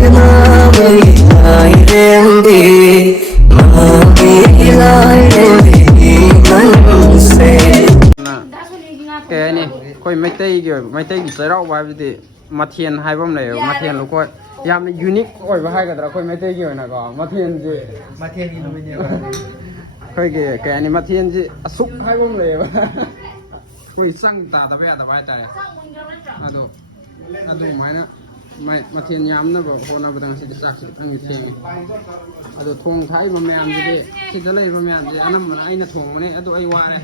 Kayaknya, koi Maitai Zerau Wabdi Matian Hibam Lay, Matian Luko, Yam unique or Bahagatra, Koi Maitai Naga, Matian Koi Kayani Matian Asuk Hibam Lay. We sang Tata Bea the Vita. Ado Mina. Matian Yam never phone over them city sax and thing. I do Tong Thai man today, see the labor man, the animal I know Tong, I do I want it.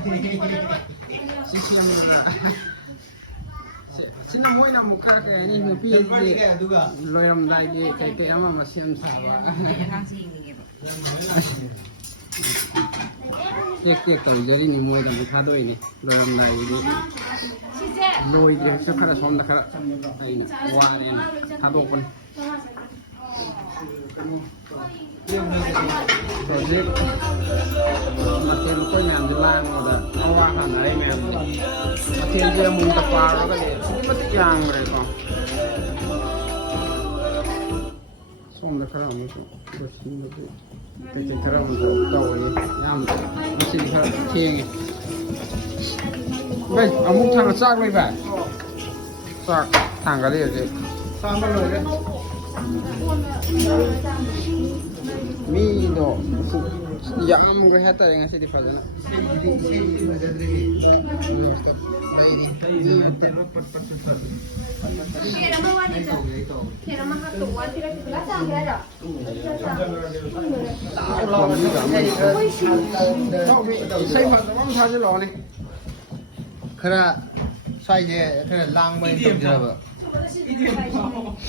Sinamoy muka kayak ini mungkin loyam lagi kayak ama masih sama. Cek tahu jadi ni mau dan kado ini loyam lagi. Loy dia sekarang sonda sekarang ini warin kado pun. Jadi Matian kau yang jalan udah awakan aja yang Matian dia muntah parah kali, mati yang mereka. Sonda kerana itu bersih itu, tapi kerana itu tahu ni, yang mesti dikerja tinggi. Baik, amuk thang sak lagi baik, sak thang kali aja, sak apa lagi? Mi do, ya am gue hata yang ngasih di fazana. Karena saya karena lang main tu je apa.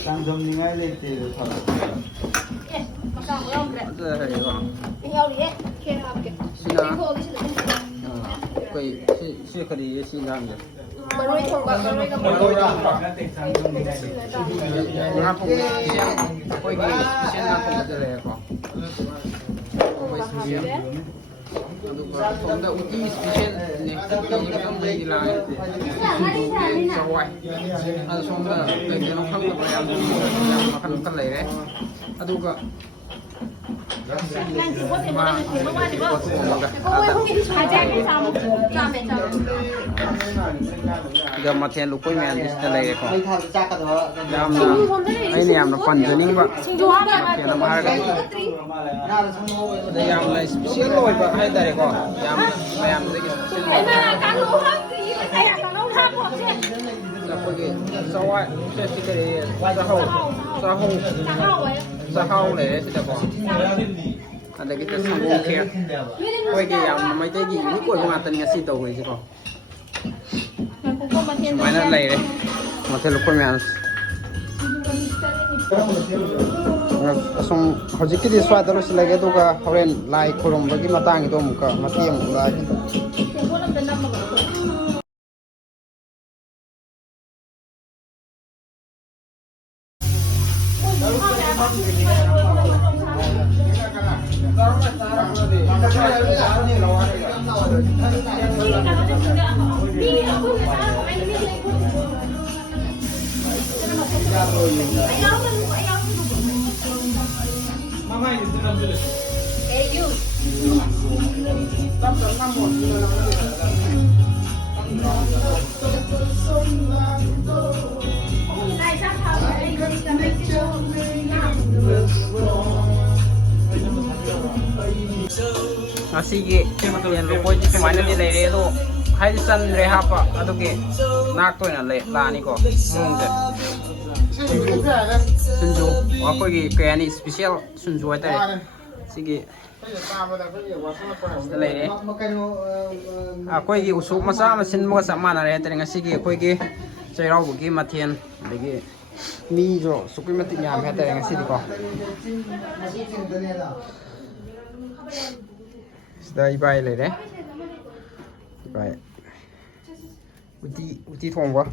Sang ni ngai le te thara. Koi si kali si lang je. Ngapung siang koi siang ngapung aja le ko. Koi siang. Aduh, kalau uji spesial ni, kita kan beli lah. Sawai, ada sonda, lagi orang kan yang makan makan leh. Aduh, kak. Jam matian lupa ni yang istilah leh kok. Jam ini yang depan jening pak. Matian nama harga. Jam lah spesial loh pak. Hai dari kok. Jam lagi spesial. Apa ke? Sawai, saya sikit sahau leh sudah kok. Ada kita sambung ke. Kau ke yang mai tadi ini kau mengatakan ngasih tahu ke sih kok. Mana leh? Masa lupa mas. Asong hojik kita suat terus lagi tu ka horen lai korom bagi matang itu muka mati yang mulai. Mama ini sudah dulu. You. Sige, yan lupa yung kumana nila ito. Hai san reha pa, ato ke nak to na le lani ko. Sunju, ako gi kaya ni special sunju ata. Sige. Dale. Ako gi usuk masa masin mo sa mana re ata nga sige ako gi chairaw gi mathen lagi. Mi jo sukui mati nyam ata nga sige ko. Sudah ibai le de. Ibai. Uti thong quá.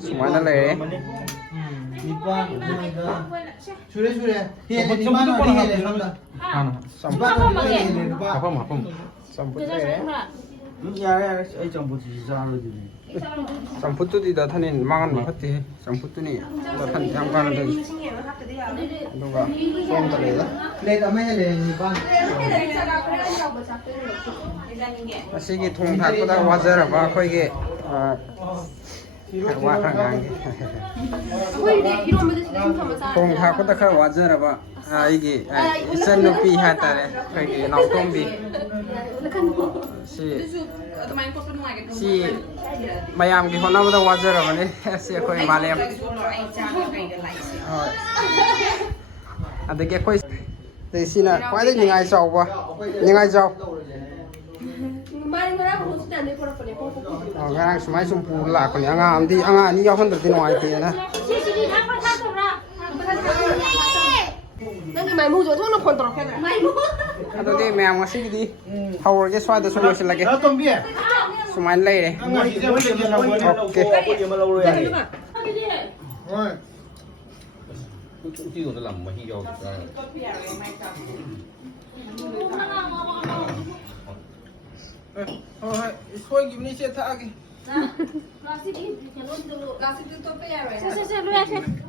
Semua ada leh. Sudah. Dia di mana dia le? Sambut leh. ꯌꯥꯔꯦ ꯑꯩ ꯆꯝꯐꯨꯠꯁꯤ ꯆꯥꯔꯣꯏꯗꯣꯏꯅꯤ ꯆꯝꯐꯨꯠꯇꯨꯗꯤ ꯗꯊꯟꯅꯤ ꯃꯥꯡꯍꯟꯕ ꯐꯠꯇꯦ ꯆꯝꯐꯨꯠꯇꯨꯅꯤ ꯗꯊꯟ ꯌꯥꯝ ꯀꯥꯟꯅꯗꯣꯏ ꯑꯗꯨꯒ ꯁꯣꯝꯗ ꯂꯩꯗ plate ꯑꯃ ꯍꯦꯜꯂꯦ ꯅꯤꯄꯥꯟ ꯃꯁꯤꯒꯤ ꯊꯣꯡ ꯊꯥꯛꯄꯗ ꯋꯥꯖꯔꯕ ꯑꯩꯈꯣꯏꯒꯤ ꯋꯥ ꯈꯔ ꯉꯥꯡꯒꯦ ꯊꯣꯡ ꯊꯥꯛꯄꯗ ꯈꯔ ꯋꯥꯖꯔꯕ ꯑꯩꯒꯤ ꯏꯆꯟꯅꯨꯄꯤ ꯍꯥꯏꯇꯥꯔꯦ ꯑꯩꯈꯣꯏꯒꯤ ꯏꯅꯥꯎꯇꯣꯝꯕꯤ ꯁꯤ ꯃꯌꯥꯝꯒꯤ ꯍꯣꯠꯅꯕꯗ ꯋꯥꯖꯔꯕꯅꯤ ꯁꯤ ꯑꯩꯈꯣꯏ ꯃꯥꯂꯦꯝ ꯍꯣꯏ ꯑꯗꯒꯤ ꯑꯩꯈꯣꯏ ꯑꯗꯩ ꯁꯤꯅ ꯈ꯭ꯋꯥꯏꯗꯒꯤ ꯅꯤꯡꯉꯥꯏ ꯆꯥꯎꯕ ꯅꯤꯡꯉꯥꯏꯖꯥꯎ ꯉꯔꯥꯡ ꯁꯨꯃꯥꯏꯅ ꯁꯨꯝ ꯄꯨꯔ ꯂꯥꯛꯄꯅꯦ ꯑꯉꯥꯡ ꯑꯅꯤ ꯌꯥꯎꯍꯟꯗ꯭ꯔꯗꯤ ꯅꯨꯡꯉꯥꯏꯇꯦꯅ ꯑꯗꯨꯗꯤ ꯃꯌꯥꯝ ꯉꯁꯤꯒꯤꯗꯤ ꯍꯧꯔꯒꯦ ꯁ꯭ꯋꯥꯏꯗ ꯁꯨꯝ ꯂꯣꯏꯁꯤꯜꯂꯒꯦ ꯁꯨꯃꯥꯏꯅ ꯂꯩꯔꯦ okay 우티도도 làm mà hy vọng ꯍꯣꯏ ꯁꯣꯏꯈꯤꯕꯅꯤ ꯏꯆꯦ ꯊꯛꯑꯒꯦ ꯒ꯭ꯂꯥꯁꯁꯤꯗꯤ ꯀꯩꯅꯣꯗꯨ ꯒ꯭ꯂꯥꯁꯁꯤꯗꯤ ꯇꯣꯠꯄ ꯌꯥꯔꯣꯏ